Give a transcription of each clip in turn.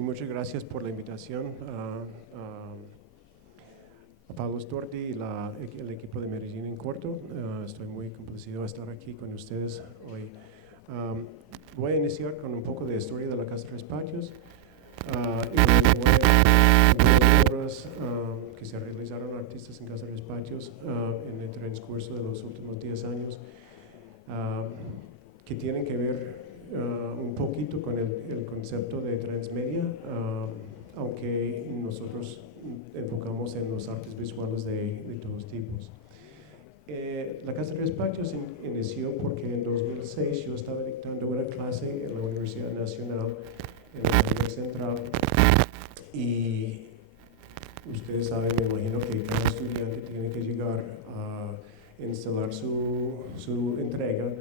y muchas gracias por la invitación a Pablo Storti y el equipo de Medellín en corto. Estoy muy complacido de estar aquí con ustedes hoy. Voy a iniciar con un poco de historia de la Casa Tres Patios y voy a obras que se realizaron artistas en Casa Tres Patios en el transcurso de los últimos 10 años que tienen que ver un poquito con el concepto de transmedia, aunque nosotros enfocamos en los artes visuales de todos tipos. La Casa Tres Patios inició porque en 2006 yo estaba dictando una clase en la Universidad Nacional, en la Universidad Central, y ustedes saben, me imagino que cada estudiante tiene que llegar a instalar su entrega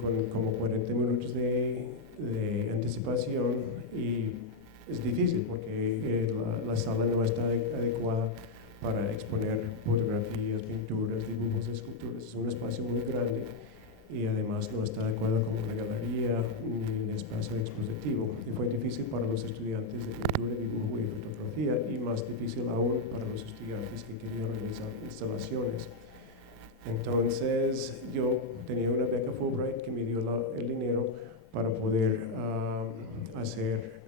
con como 40 minutos de anticipación, y es difícil porque la sala no está adecuada para exponer fotografías, pinturas, dibujos, esculturas. Es un espacio muy grande y además no está adecuado como una galería ni un espacio expositivo. Y fue difícil para los estudiantes de pintura, dibujo y fotografía, y más difícil aún para los estudiantes que querían realizar instalaciones. Entonces yo tenía una beca Fulbright que me dio el dinero para poder hacer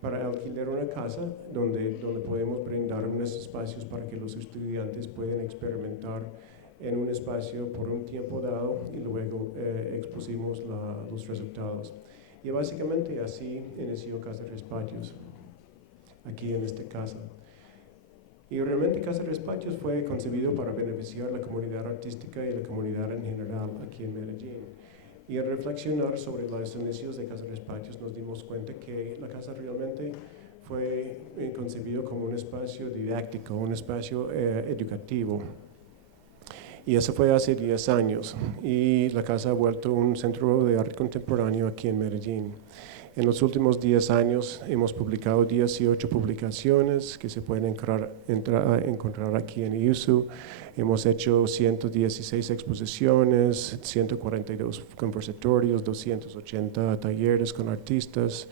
para alquilar una casa donde podemos brindar unos espacios para que los estudiantes puedan experimentar en un espacio por un tiempo dado y luego expusimos los resultados. Y básicamente así inició Casa Tres Patios, aquí en esta casa. Y realmente Casa Tres Patios fue concebido para beneficiar la comunidad artística y la comunidad en general aquí en Medellín. Y al reflexionar sobre los inicios de Casa Tres Patios nos dimos cuenta que la casa realmente fue concebido como un espacio didáctico, un espacio educativo. Y eso fue hace 10 años. Y la casa ha vuelto un centro de arte contemporáneo aquí en Medellín. En los últimos 10 años hemos publicado 18 publicaciones que se pueden encontrar aquí en IUSU. Hemos hecho 116 exposiciones, 142 conversatorios, 280 talleres con artistas,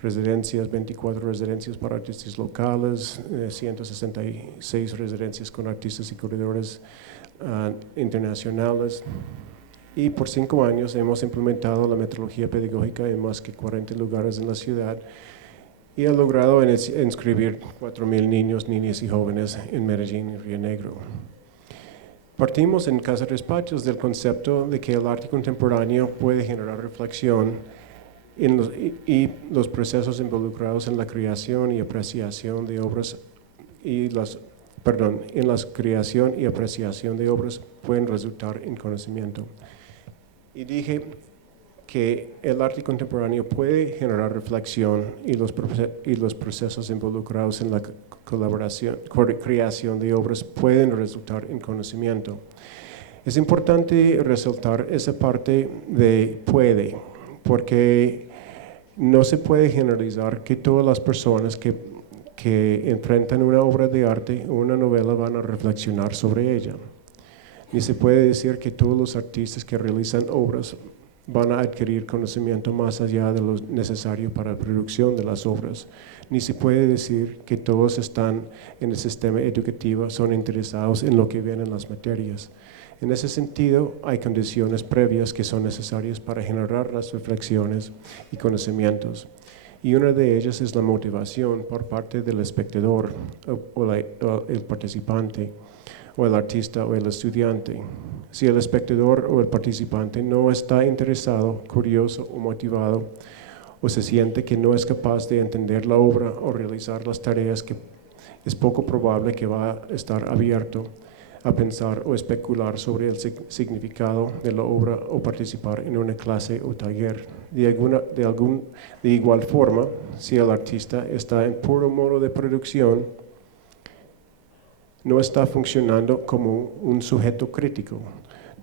residencias, 24 residencias para artistas locales, 166 residencias con artistas y curadores internacionales. Y por 5 años hemos implementado la metodología pedagógica en más que 40 lugares en la ciudad y ha logrado inscribir 4,000 niños, niñas y jóvenes en Medellín y Río Negro. Partimos en Casa Tres Patios del concepto de que el arte contemporáneo puede generar reflexión y los procesos involucrados en la creación y apreciación de obras en la creación y apreciación de obras pueden resultar en conocimiento. Y dije que el arte contemporáneo puede generar reflexión y los procesos involucrados en la creación de obras pueden resultar en conocimiento. Es importante resaltar esa parte de puede, porque no se puede generalizar que todas las personas que enfrentan una obra de arte o una novela van a reflexionar sobre ella. Ni se puede decir que todos los artistas que realizan obras van a adquirir conocimiento más allá de lo necesario para la producción de las obras. Ni se puede decir que todos están en el sistema educativo, son interesados en lo que ven en las materias. En ese sentido, hay condiciones previas que son necesarias para generar las reflexiones y conocimientos. Y una de ellas es la motivación por parte del espectador o el participante, o el artista o el estudiante. Si el espectador o el participante no está interesado, curioso o motivado, o se siente que no es capaz de entender la obra o realizar las tareas, que es poco probable que va a estar abierto a pensar o especular sobre el significado de la obra o participar en una clase o taller. De igual forma, si el artista está en puro modo de producción, no está funcionando como un sujeto crítico,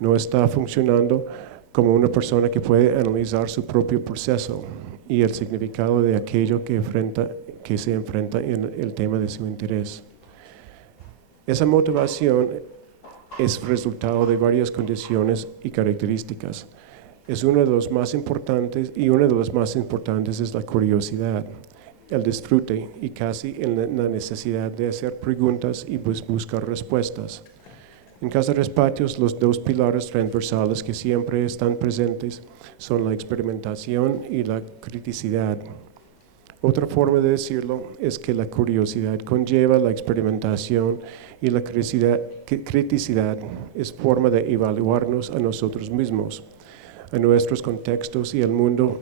no está funcionando como una persona que puede analizar su propio proceso y el significado de aquello que se enfrenta en el tema de su interés. Esa motivación es resultado de varias condiciones y características. Es uno de los más importantes, y una de las más importantes es la curiosidad, el disfrute y casi la necesidad de hacer preguntas y buscar respuestas. En Casa Respatios, los dos pilares transversales que siempre están presentes son la experimentación y la criticidad. Otra forma de decirlo es que la curiosidad conlleva la experimentación y la criticidad es forma de evaluarnos a nosotros mismos, a nuestros contextos y al mundo,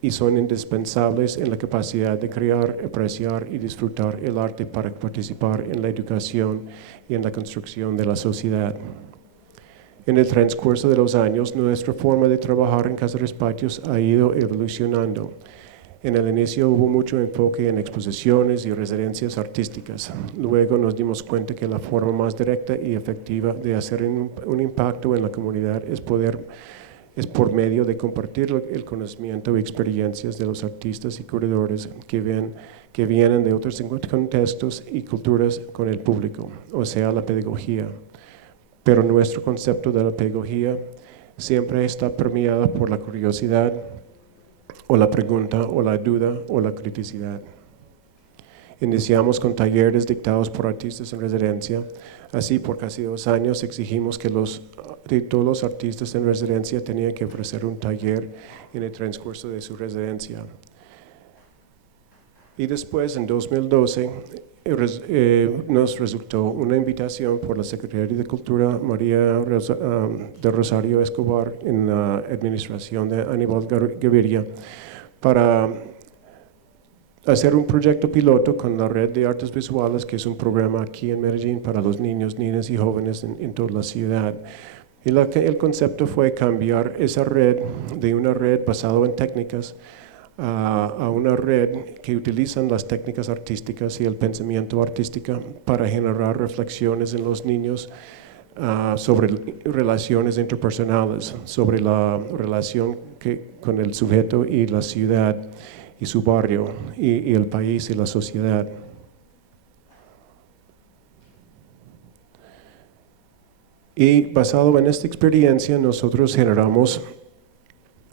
y son indispensables en la capacidad de crear, apreciar y disfrutar el arte para participar en la educación y en la construcción de la sociedad. En el transcurso de los años, nuestra forma de trabajar en Casa Respatios ha ido evolucionando. En el inicio hubo mucho enfoque en exposiciones y residencias artísticas. Luego nos dimos cuenta que la forma más directa y efectiva de hacer un impacto en la comunidad es por medio de compartir el conocimiento y experiencias de los artistas y curadores que vienen de otros contextos y culturas con el público, o sea, la pedagogía. Pero nuestro concepto de la pedagogía siempre está permeada por la curiosidad, o la pregunta, o la duda, o la criticidad. Iniciamos con talleres dictados por artistas en residencia. Así, por casi 2 años, exigimos que todos los artistas en residencia tenían que ofrecer un taller en el transcurso de su residencia. Y después, en 2012, nos resultó una invitación por la Secretaría de Cultura María de Rosario Escobar en la administración de Aníbal Gaviria para hacer un proyecto piloto con la Red de Artes Visuales, que es un programa aquí en Medellín para los niños, niñas y jóvenes en toda la ciudad. Y el concepto fue cambiar esa red de una red basada en técnicas a una red que utilizan las técnicas artísticas y el pensamiento artístico para generar reflexiones en los niños sobre relaciones interpersonales, sobre la relación con el sujeto y la ciudad y su barrio y el país y la sociedad. Y basado en esta experiencia, nosotros generamos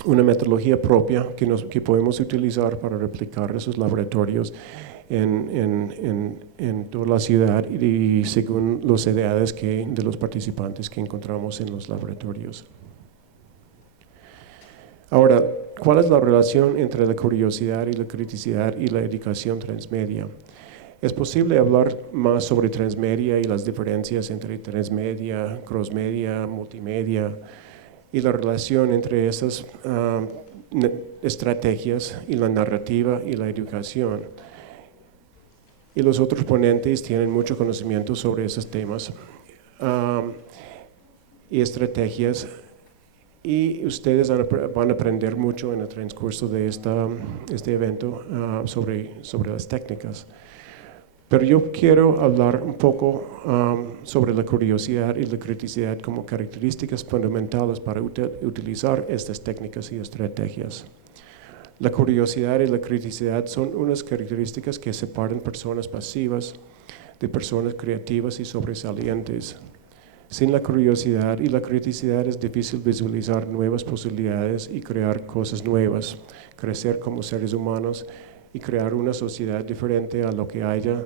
una metodología propia que podemos utilizar para replicar esos laboratorios en toda la ciudad y según las edades de los participantes que encontramos en los laboratorios. Ahora, ¿cuál es la relación entre la curiosidad y la criticidad y la educación transmedia? Es posible hablar más sobre transmedia y las diferencias entre transmedia, crossmedia, multimedia, y la relación entre esas estrategias y la narrativa y la educación. Y los otros ponentes tienen mucho conocimiento sobre esos temas y estrategias, y ustedes van a aprender mucho en el transcurso de este evento sobre las técnicas. Pero yo quiero hablar un poco sobre la curiosidad y la criticidad como características fundamentales para utilizar estas técnicas y estrategias. La curiosidad y la criticidad son unas características que separan personas pasivas de personas creativas y sobresalientes. Sin la curiosidad y la criticidad es difícil visualizar nuevas posibilidades y crear cosas nuevas, crecer como seres humanos y crear una sociedad diferente a lo que haya,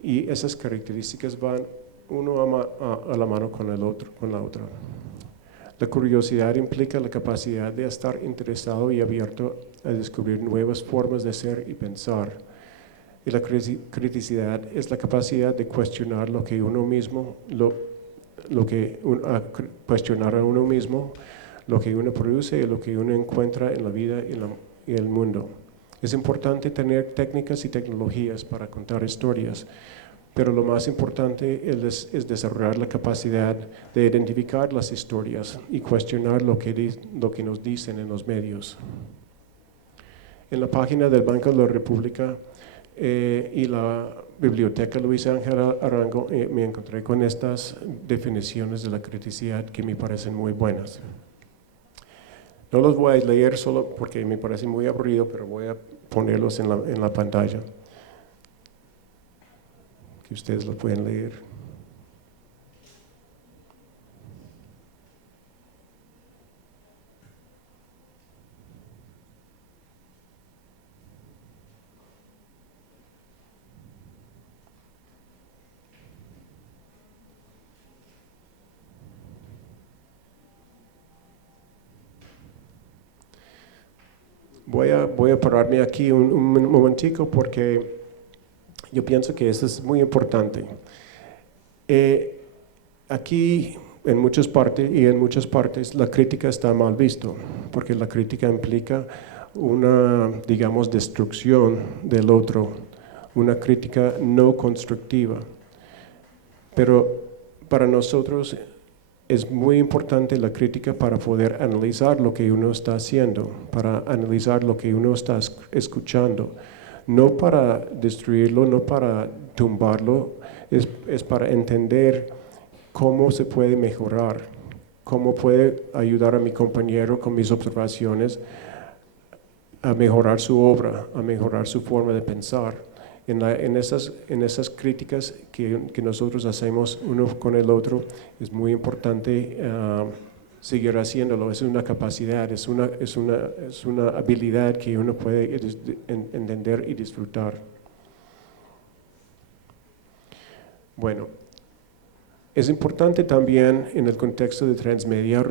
y esas características van uno a la mano con la otra. La curiosidad implica la capacidad de estar interesado y abierto a descubrir nuevas formas de ser y pensar. Y la criticidad es la capacidad de cuestionar lo que uno mismo, cuestionar a uno mismo, lo que uno produce y lo que uno encuentra en la vida y el mundo. Es importante tener técnicas y tecnologías para contar historias, pero lo más importante es desarrollar la capacidad de identificar las historias y cuestionar lo que nos dicen en los medios. En la página del Banco de la República y la Biblioteca Luis Ángel Arango me encontré con estas definiciones de la criticidad que me parecen muy buenas. No los voy a leer solo porque me parece muy aburrido, pero voy a ponerlos en la pantalla, que ustedes lo pueden leer. voy a pararme aquí un momentico porque yo pienso que eso es muy importante. Aquí en muchas partes la crítica está mal visto, porque la crítica implica una, digamos, destrucción del otro, una crítica no constructiva. Pero para nosotros es muy importante la crítica para poder analizar lo que uno está haciendo, para analizar lo que uno está escuchando, no para destruirlo, no para tumbarlo, es para entender cómo se puede mejorar, cómo puede ayudar a mi compañero con mis observaciones a mejorar su obra, a mejorar su forma de pensar. En esas críticas que nosotros hacemos uno con el otro, es muy importante seguir haciéndolo. Es una capacidad, es una habilidad que uno puede entender y disfrutar. Bueno, es importante también en el contexto de transmedia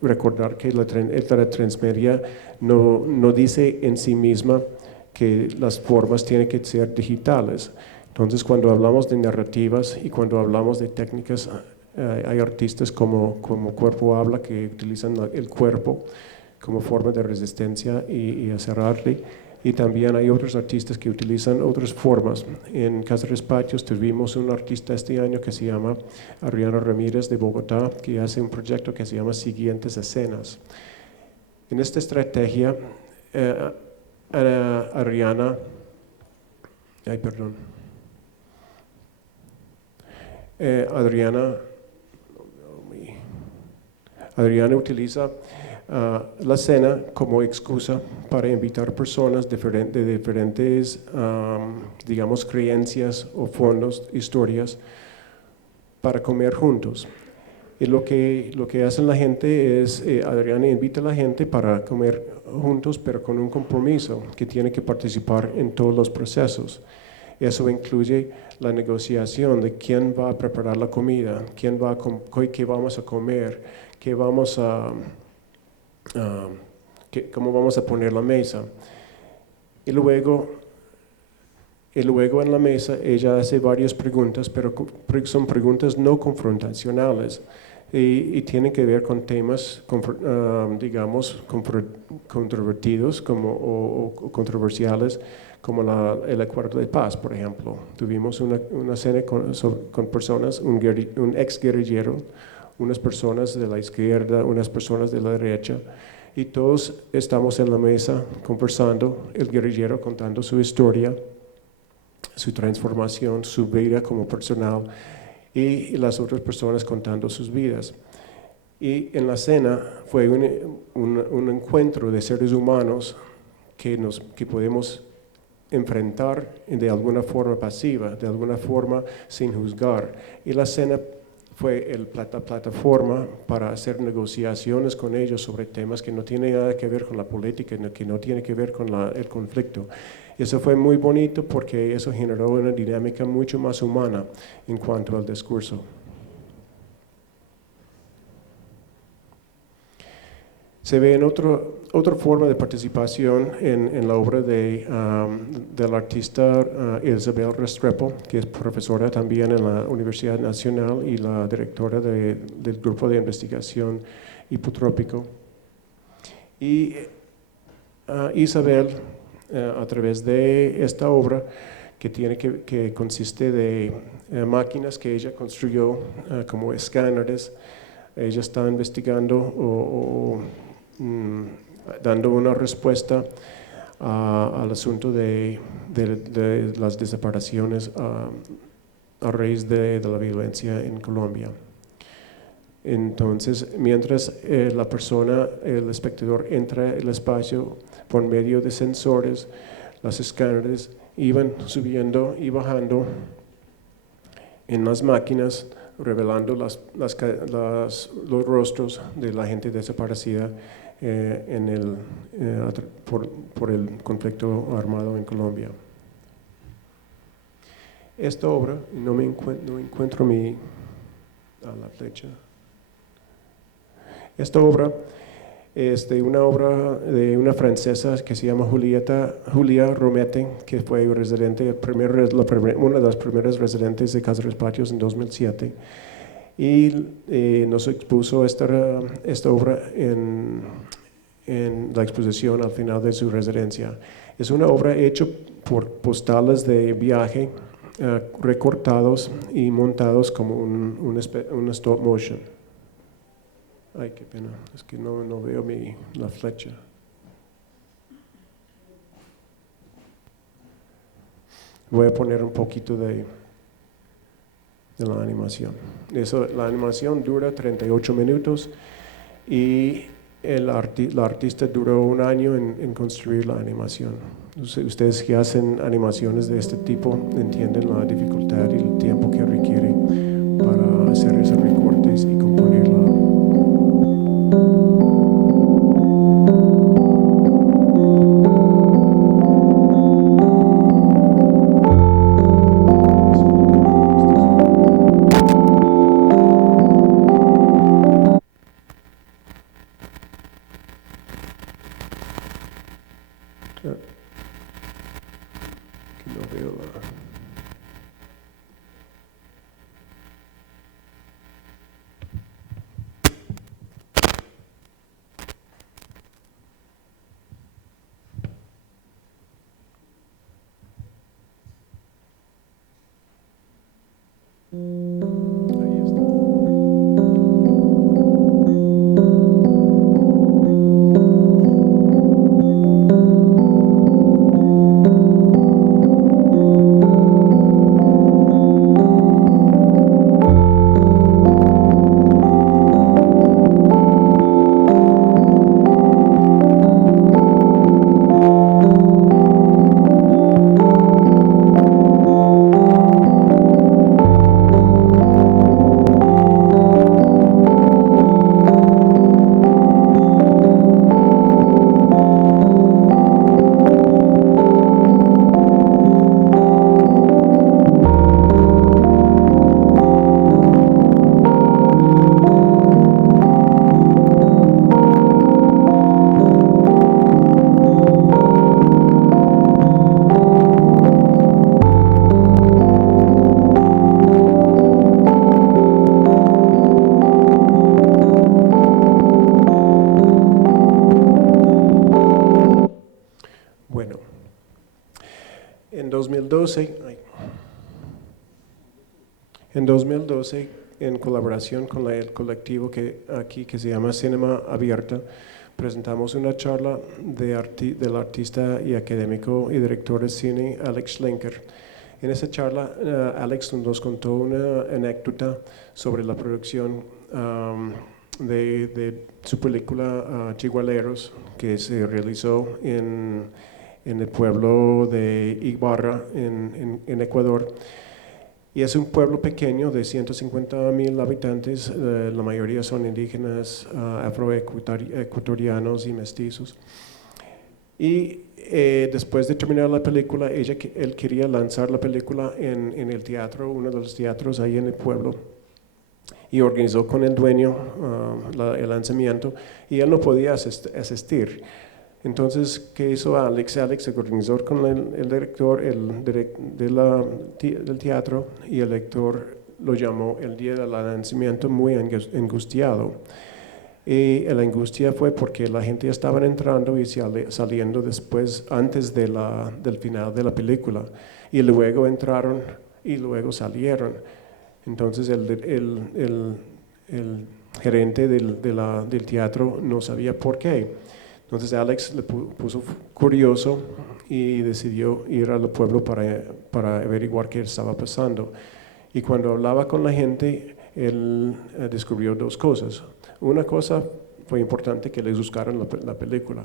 recordar que la transmedia no dice en sí misma que las formas tienen que ser digitales. Entonces, cuando hablamos de narrativas y cuando hablamos de técnicas, hay artistas como Cuerpo Habla que utilizan el cuerpo como forma de resistencia y hacer arte. Y también hay otros artistas que utilizan otras formas. En Casa Espacios tuvimos un artista este año que se llama Ariana Ramírez de Bogotá, que hace un proyecto que se llama Siguientes Escenas. En esta estrategia, Adriana utiliza la escena como excusa para invitar personas de diferentes, digamos, creencias o fondos, historias, para comer juntos. Y lo que hace la gente es, Adriana invita a la gente para comer juntos, pero con un compromiso, que tiene que participar en todos los procesos. Eso incluye la negociación de quién va a preparar la comida, qué vamos a comer, cómo vamos a poner la mesa. Y luego en la mesa ella hace varias preguntas, pero son preguntas no confrontacionales y tienen que ver con temas, digamos, controvertidos o controversiales, como el acuerdo de paz, por ejemplo. Tuvimos una cena con personas, un ex guerrillero, unas personas de la izquierda, unas personas de la derecha, y todos estamos en la mesa conversando, el guerrillero contando su historia, su transformación, su vida como personal, y las otras personas contando sus vidas. Y en la cena fue un encuentro de seres humanos que podemos enfrentar de alguna forma pasiva, de alguna forma sin juzgar. Y la cena fue la plataforma para hacer negociaciones con ellos sobre temas que no tienen nada que ver con la política, que no tienen que ver con el conflicto. Eso fue muy bonito porque eso generó una dinámica mucho más humana en cuanto al discurso. Se ve en otra forma de participación en la obra del artista Isabel Restrepo, que es profesora también en la Universidad Nacional y la directora del Grupo de Investigación Hipotrópico. Y Isabel, a través de esta obra, que consiste de máquinas que ella construyó como escáneres, ella está investigando dando una respuesta al asunto de las desapariciones a raíz de la violencia en Colombia. Entonces, mientras el espectador entra al espacio por medio de sensores, los escáneres iban subiendo y bajando en las máquinas, revelando los rostros de la gente desaparecida por el conflicto armado en Colombia. Esta obra, no encuentro la flecha. Esta obra Es de una obra de una francesa que se llama Julia Romete, que fue residente, una de las primeras residentes de Casa de los Patios en 2007. Y nos expuso esta obra en la exposición al final de su residencia. Es una obra hecha por postales de viaje, recortados y montados como un stop motion. Ay, qué pena, es que no veo la flecha. Voy a poner un poquito de la animación. La animación dura 38 minutos y la artista duró un año en construir la animación. Ustedes que hacen animaciones de este tipo entienden la dificultad y el tiempo que requiere para hacer esos recortes y componerla. Que no veo ahí está. Bueno, en 2012, en colaboración con el colectivo que se llama Cinema Abierta, presentamos una charla del artista y académico y director de cine Alex Schlenker. En esa charla, Alex nos contó una anécdota sobre la producción de su película Chigualeros, que se realizó en el pueblo de Ibarra, en Ecuador. Y es un pueblo pequeño de 150,000 habitantes, la mayoría son indígenas, afroecuatorianos y mestizos. Y después de terminar la película, él quería lanzar la película en el teatro, uno de los teatros ahí en el pueblo, y organizó con el dueño el lanzamiento, y él no podía asistir. Entonces, ¿qué hizo Alex? Alex se organizó con el director del teatro, y el director lo llamó el día del lanzamiento muy angustiado. Y la angustia fue porque la gente estaba entrando y saliendo antes del final de la película, y luego entraron y luego salieron. Entonces el gerente del teatro no sabía por qué. Entonces Alex le puso curioso y decidió ir al pueblo para averiguar qué estaba pasando. Y cuando hablaba con la gente, él descubrió dos cosas. Una cosa fue importante, que les buscaran la película.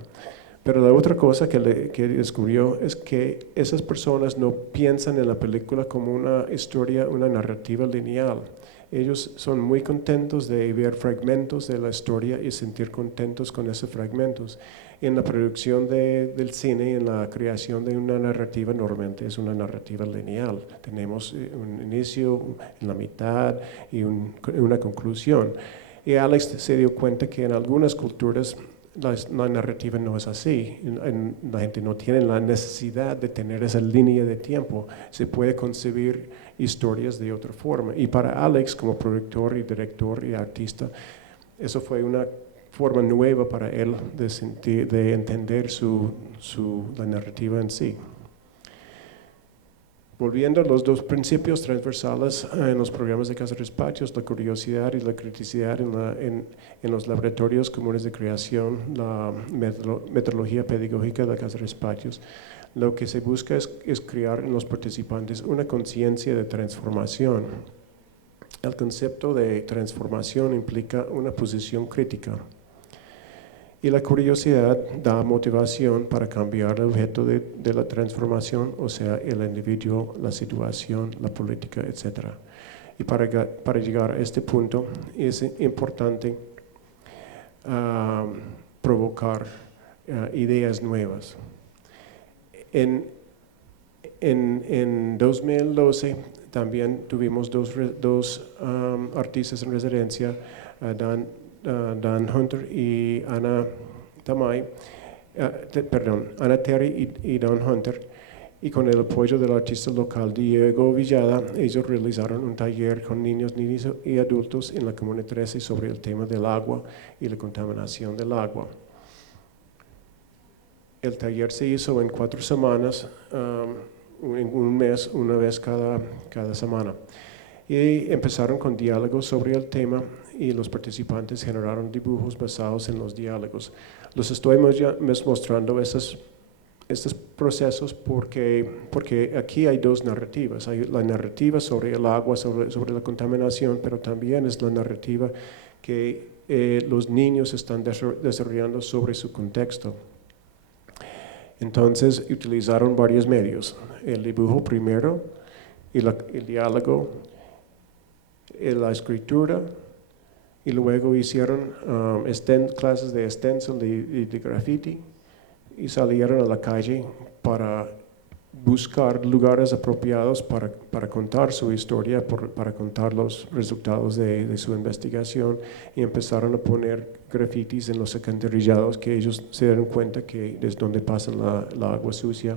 Pero la otra cosa que descubrió es que esas personas no piensan en la película como una historia, una narrativa lineal. Ellos son muy contentos de ver fragmentos de la historia y sentir contentos con esos fragmentos. En la producción del cine, en la creación de una narrativa, normalmente es una narrativa lineal. Tenemos un inicio, la mitad y una conclusión. Y Alex se dio cuenta que en algunas culturas la narrativa no es así. La gente no tiene la necesidad de tener esa línea de tiempo. Se puede concebir historias de otra forma. Y para Alex, como productor y director y artista, eso fue una forma nueva para él de entender la narrativa en sí. Volviendo a los dos principios transversales en los programas de Casa Espacios, la curiosidad y la criticidad en los laboratorios comunes de creación, la metodología pedagógica de Casa Espacios, lo que se busca es crear en los participantes una conciencia de transformación. El concepto de transformación implica una posición crítica. Y la curiosidad da motivación para cambiar el objeto de la transformación, o sea, el individuo, la situación, la política, etc. Y para llegar a este punto es importante provocar ideas nuevas. En 2012 también tuvimos dos artistas en residencia, Dan Hunter y Ana Terry y Dan Hunter, y con el apoyo del artista local Diego Villada, ellos realizaron un taller con niños y adultos en la Comuna 13 sobre el tema del agua y la contaminación del agua. El taller se hizo en 4 semanas, en un mes, una vez cada semana. Y empezaron con diálogos sobre el tema y los participantes generaron dibujos basados en los diálogos. Los estoy mostrando estos procesos porque aquí hay dos narrativas. Hay la narrativa sobre el agua, sobre la contaminación, pero también es la narrativa que los niños están desarrollando sobre su contexto. Entonces utilizaron varios medios, el dibujo primero, el diálogo, la escritura, y luego hicieron clases de stencil y de graffiti y salieron a la calle para buscar lugares apropiados para contar su historia, para contar los resultados de su investigación, y empezaron a poner grafitis en los alcantarillados que ellos se dieron cuenta que es donde pasa la agua sucia.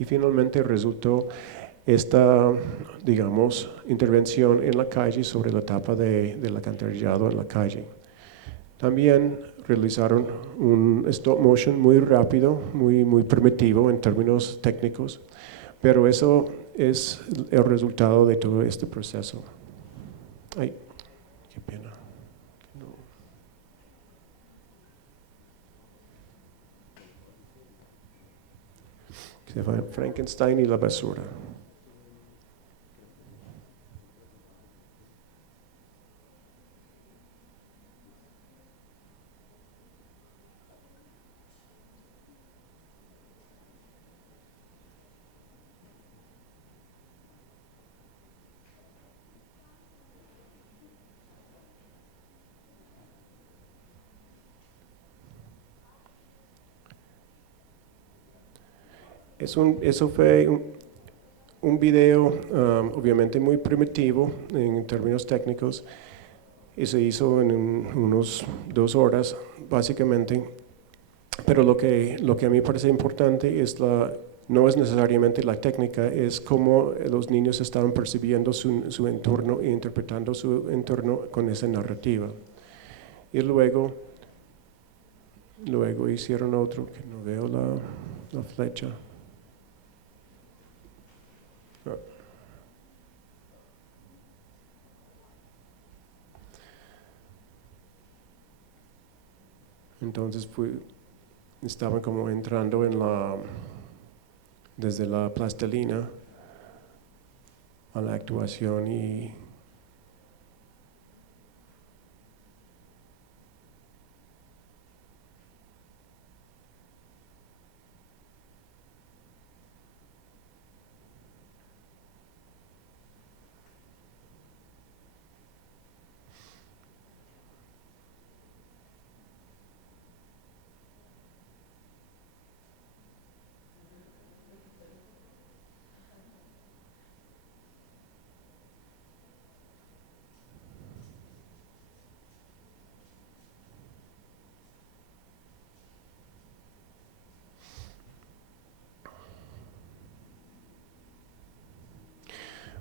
Y finalmente resultó esta, digamos, intervención en la calle sobre la tapa del alcantarillado en la calle. También realizaron un stop motion muy rápido, muy primitivo en términos técnicos, pero eso es el resultado de todo este proceso. Ay, qué pena. Se fue Frankenstein y la basura. Eso fue un video obviamente muy primitivo en términos técnicos, y se hizo en unos 2 horas básicamente, pero lo que a mí parece importante no es necesariamente la técnica, es cómo los niños estaban percibiendo su entorno e interpretando su entorno con esa narrativa. Y luego hicieron otro, que no veo la flecha. Entonces estaban como entrando desde la plastilina a la actuación y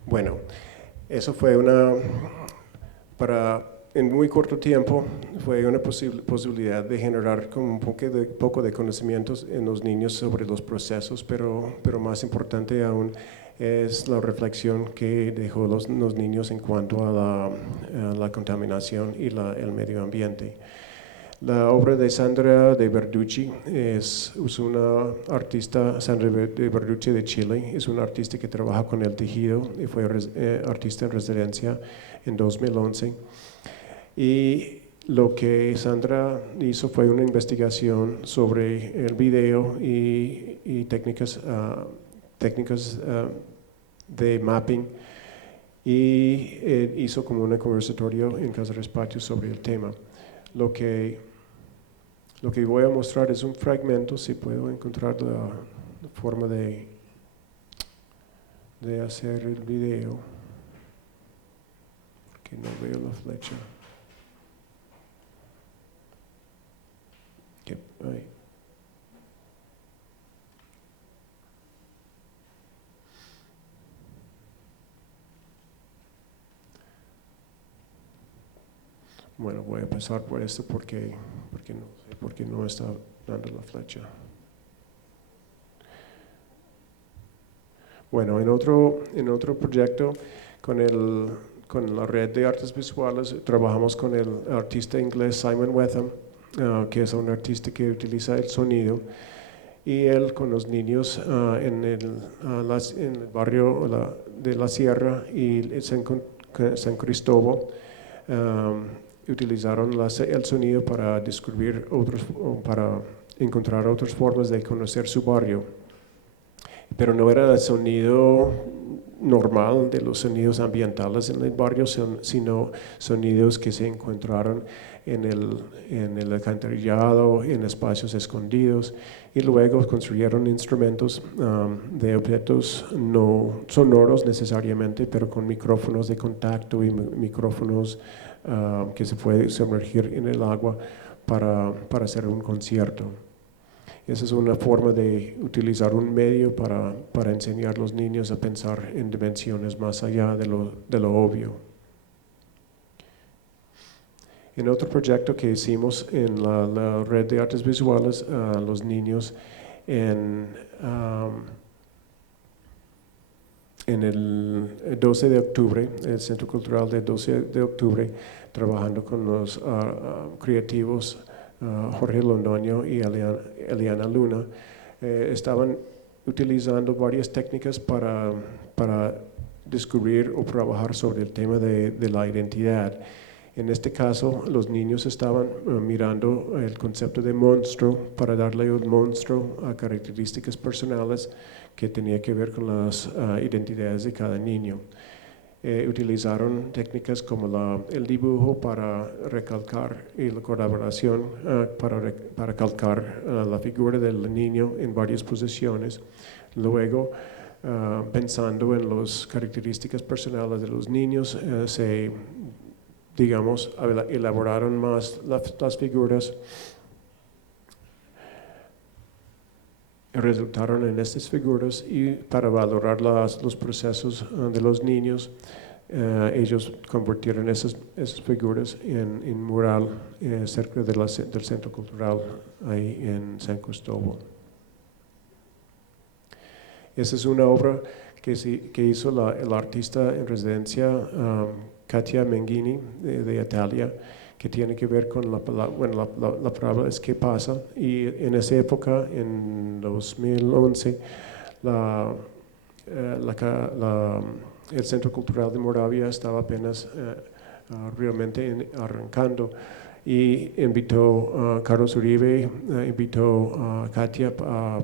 Bueno, eso fue en muy corto tiempo, fue una posibilidad de generar como un poco de conocimientos en los niños sobre los procesos, pero más importante aún es la reflexión que dejó los niños en cuanto a la contaminación y el medio ambiente. La obra de Sandra de Verducci es una artista, Sandra de Verducci de Chile, es una artista que trabaja con el tejido y fue artista en residencia en 2011. Y lo que Sandra hizo fue una investigación sobre el video y técnicas de mapping y hizo como un conversatorio en Casa Espacio sobre el tema. Lo que voy a mostrar es un fragmento, si puedo encontrar la forma de hacer el video, porque no veo la flecha. Ahí. Bueno, voy a pasar por esto porque no está dando la flecha. Bueno, en otro proyecto con la red de artes visuales trabajamos con el artista inglés Simon Wetham, que es un artista que utiliza el sonido, y él con los niños en el barrio de la Sierra y San Cristóbal utilizaron el sonido para descubrir para encontrar otras formas de conocer su barrio. Pero no era el sonido normal de los sonidos ambientales en el barrio, sino sonidos que se encontraron en el alcantarillado, en espacios escondidos, y luego construyeron instrumentos de objetos no sonoros necesariamente, pero con micrófonos de contacto y micrófonos que se puede sumergir en el agua para hacer un concierto. Esa es una forma de utilizar un medio para enseñar a los niños a pensar en dimensiones más allá de lo obvio. En otro proyecto que hicimos en la red de artes visuales, los niños en el 12 de octubre, el Centro Cultural del 12 de octubre, trabajando con los creativos Jorge Londoño y Eliana Luna, estaban utilizando varias técnicas para descubrir o trabajar sobre el tema de la identidad. En este caso, los niños estaban mirando el concepto de monstruo para darle un monstruo a características personales que tenía que ver con las identidades de cada niño. Utilizaron técnicas como el dibujo para recalcar y la colaboración para calcar la figura del niño en varias posiciones. Luego, pensando en las características personales de los niños, elaboraron más las figuras. Resultaron en estas figuras, y para valorar los procesos de los niños, ellos convirtieron esas figuras en mural cerca del Centro Cultural ahí en San Cristóbal. Esa es una obra que hizo el artista en residencia Katia Menghini de Italia, que tiene que ver con la palabra es ¿qué pasa? Y en esa época, en 2011, el Centro Cultural de Moravia estaba apenas realmente arrancando, y invitó a Carlos Uribe, invitó a Katia a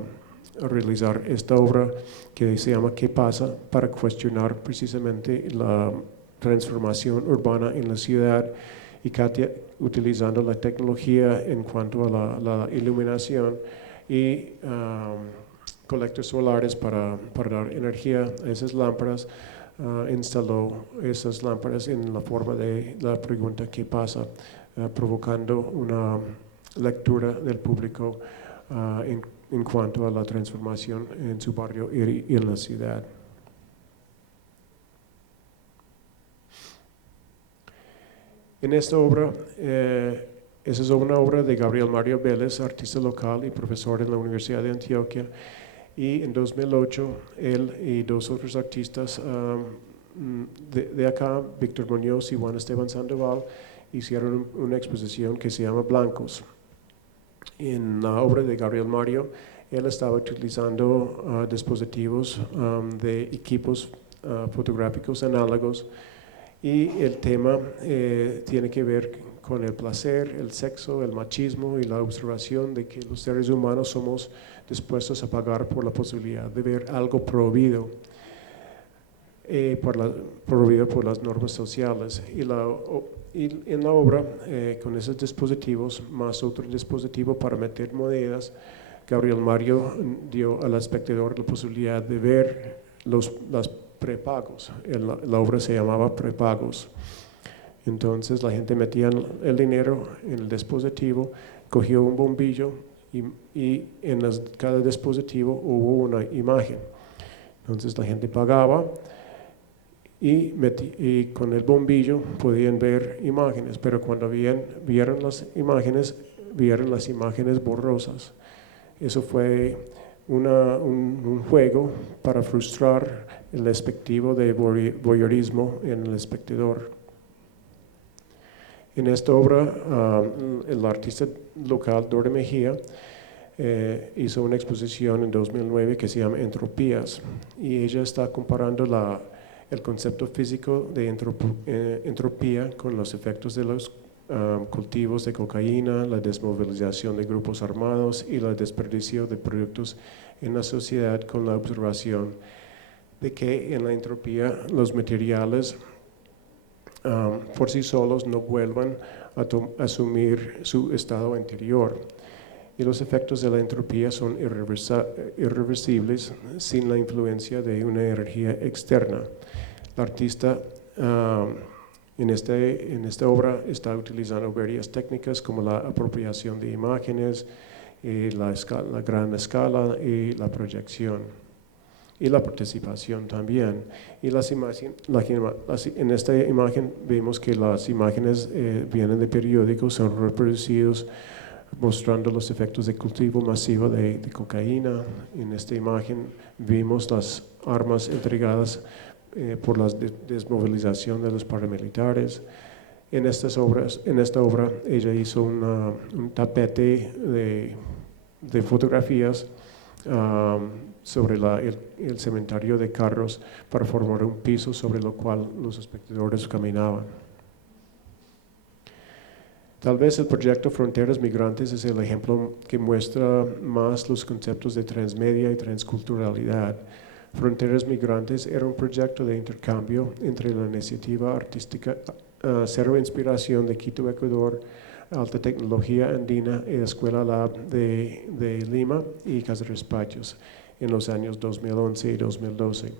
realizar esta obra que se llama ¿Qué pasa?, para cuestionar precisamente la transformación urbana en la ciudad, y Katia utilizando la tecnología en cuanto a la iluminación y colectores solares para dar energía a esas lámparas, instaló esas lámparas en la forma de la pregunta ¿qué pasa?, provocando una lectura del público en cuanto a la transformación en su barrio y en la ciudad. En esta obra, esa es una obra de Gabriel Mario Vélez, artista local y profesor en la Universidad de Antioquia, y en 2008 él y dos otros artistas de acá, Víctor Muñoz y Juan Esteban Sandoval, hicieron una exposición que se llama Blancos. En la obra de Gabriel Mario, él estaba utilizando dispositivos de equipos fotográficos análogos, y el tema tiene que ver con el placer, el sexo, el machismo y la observación de que los seres humanos somos dispuestos a pagar por la posibilidad de ver algo prohibido, prohibido por las normas sociales. Y en la obra, con esos dispositivos, más otro dispositivo para meter monedas, Gabriel Mario dio al espectador la posibilidad de ver las prepagos. La obra se llamaba Prepagos. Entonces la gente metía el dinero en el dispositivo, cogió un bombillo y en cada dispositivo hubo una imagen. Entonces la gente pagaba y con el bombillo podían ver imágenes, pero cuando vieron las imágenes borrosas. Eso fue un juego para frustrar el expectativo de voyeurismo en el espectador. En esta obra, el artista local Dora Mejía hizo una exposición en 2009 que se llama Entropías, y ella está comparando el concepto físico de entropía con los efectos de los cultivos de cocaína, la desmovilización de grupos armados y el desperdicio de productos en la sociedad, con la observación de que en la entropía los materiales por sí solos no vuelvan a asumir su estado anterior, y los efectos de la entropía son irreversibles sin la influencia de una energía externa. El artista en esta obra está utilizando varias técnicas como la apropiación de imágenes, la gran escala y la proyección, y la participación también. Y en esta imagen vemos que las imágenes vienen de periódicos, son reproducidos mostrando los efectos de cultivo masivo de cocaína. En esta imagen vimos las armas entregadas por la desmovilización de los paramilitares. En esta obra ella hizo un tapete de fotografías sobre el cementerio de carros para formar un piso sobre lo cual los espectadores caminaban. Tal vez el proyecto Fronteras Migrantes es el ejemplo que muestra más los conceptos de transmedia y transculturalidad. Fronteras Migrantes era un proyecto de intercambio entre la iniciativa artística Cero Inspiración de Quito, Ecuador, Alta Tecnología Andina y la Escuela Lab de Lima y Casadespachos en los años 2011 y 2012.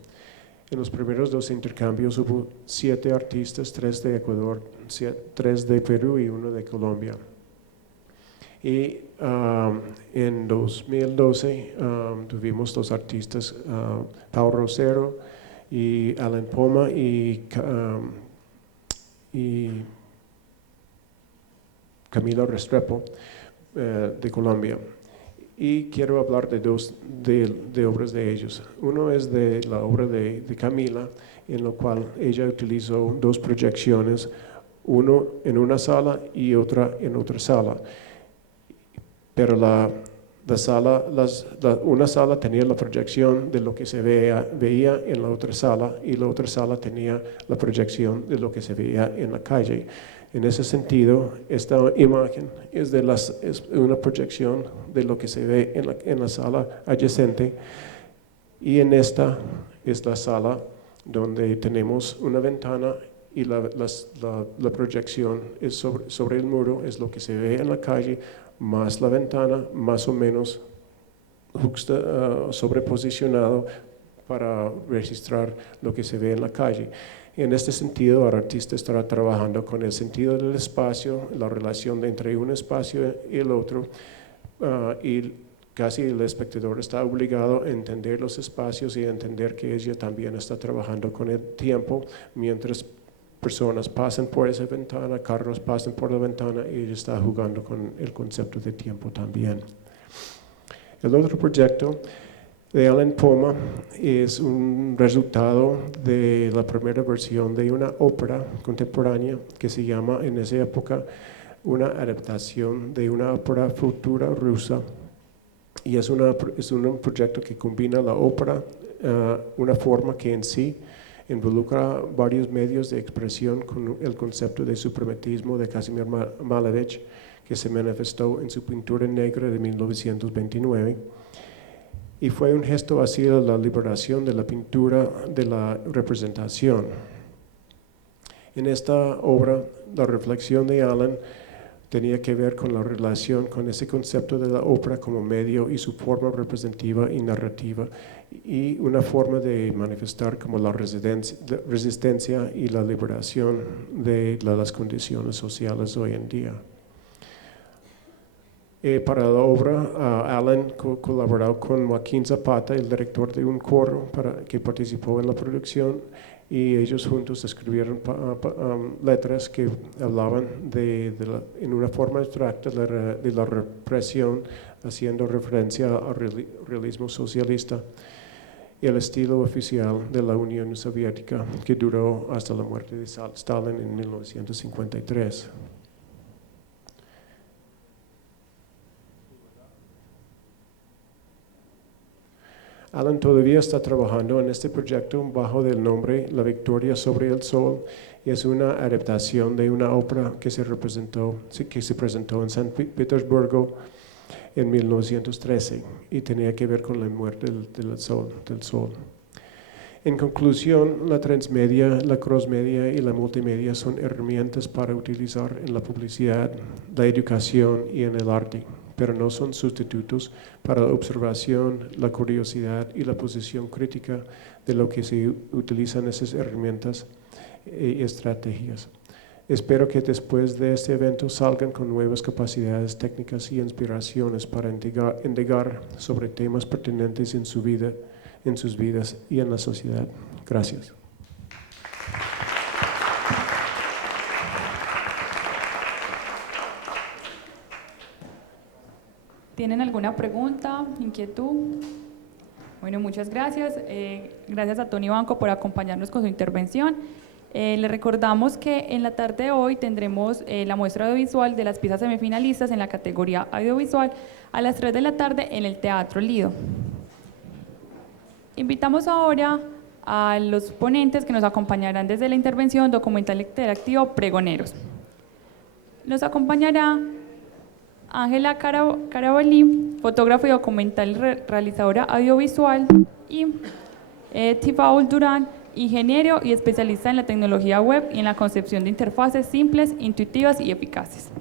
En los primeros dos intercambios hubo 7 artistas, 3 de Ecuador, 3 de Perú y 1 de Colombia. Y en 2012 tuvimos 2 artistas, Pau Rosero y Alan Poma y Camilo Restrepo de Colombia. Y quiero hablar de 2 de obras de ellos. Uno es de la obra de Camila, en lo cual ella utilizó 2 proyecciones, uno en una sala y otra en otra sala. Pero una sala tenía la proyección de lo que se veía en la otra sala, y la otra sala tenía la proyección de lo que se veía en la calle. En ese sentido, esta imagen es una proyección de lo que se ve en la sala adyacente, y en esta es la sala donde tenemos una ventana, y la proyección es sobre el muro, es lo que se ve en la calle, más la ventana, más o menos sobreposicionado para registrar lo que se ve en la calle. En este sentido, el artista estará trabajando con el sentido del espacio, la relación entre un espacio y el otro, y casi el espectador está obligado a entender los espacios y a entender que ella también está trabajando con el tiempo mientras personas pasan por esa ventana, carros pasan por la ventana y ella está jugando con el concepto de tiempo también. El otro proyecto de Alan Poma es un resultado de la primera versión de una ópera contemporánea que se llama en esa época una adaptación de una ópera futura rusa, y es un proyecto que combina la ópera, una forma que en sí involucra varios medios de expresión con el concepto de suprematismo de Kazimir Malevich, que se manifestó en su pintura negra de 1929, y fue un gesto hacia la liberación de la pintura de la representación. En esta obra, la reflexión de Alan tenía que ver con la relación con ese concepto de la ópera como medio y su forma representativa y narrativa, y una forma de manifestar como la resistencia y la liberación de las condiciones sociales hoy en día. Para la obra, Alan colaboró con Joaquín Zapata, el director de un coro que participó en la producción, y ellos juntos escribieron letras que hablaban en una forma abstracta de la represión, haciendo referencia al realismo socialista y el estilo oficial de la Unión Soviética, que duró hasta la muerte de Stalin en 1953. Alan todavía está trabajando en este proyecto bajo el nombre La Victoria sobre el Sol, y es una adaptación de una ópera que se presentó en San Petersburgo en 1913 y tenía que ver con la muerte del sol. En conclusión, la transmedia, la crossmedia y la multimedia son herramientas para utilizar en la publicidad, la educación y en el arte, pero no son sustitutos para la observación, la curiosidad y la posición crítica de lo que se utilizan esas herramientas y estrategias. Espero que después de este evento salgan con nuevas capacidades técnicas y inspiraciones para indagar sobre temas pertinentes en sus vidas y en la sociedad. Gracias. ¿Tienen alguna pregunta, inquietud? Bueno, muchas gracias. Gracias a Tony Banco por acompañarnos con su intervención. Les recordamos que en la tarde de hoy tendremos la muestra audiovisual de las piezas semifinalistas en la categoría audiovisual a las 3 de la tarde en el Teatro Lido. Invitamos ahora a los ponentes que nos acompañarán desde la intervención documental interactivo Pregoneros. Nos acompañará Ángela Carabalí, fotógrafo y documental realizadora audiovisual, y Tifaul Durán, ingeniero y especialista en la tecnología web y en la concepción de interfaces simples, intuitivas y eficaces.